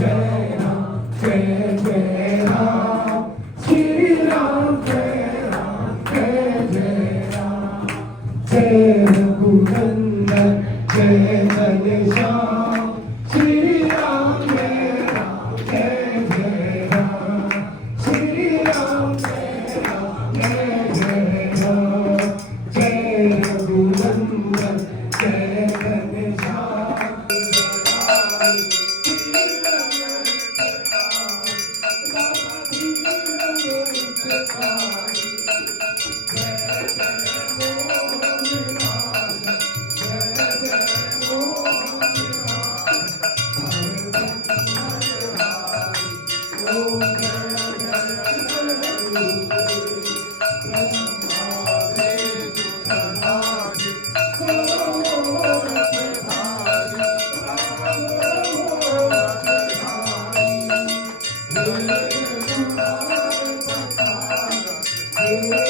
醉了，醉醉了，醒了，醒了，醉醉了，醉了，故人来，醉在年少，醒了。Thank you.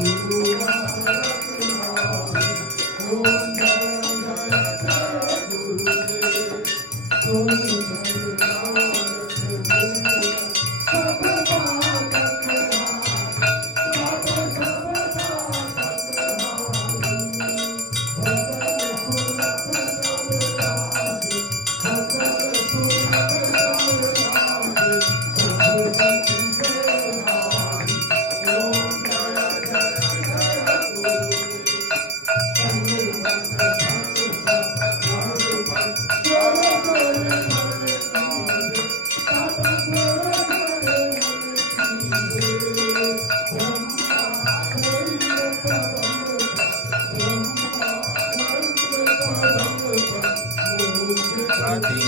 Thank you. Radhi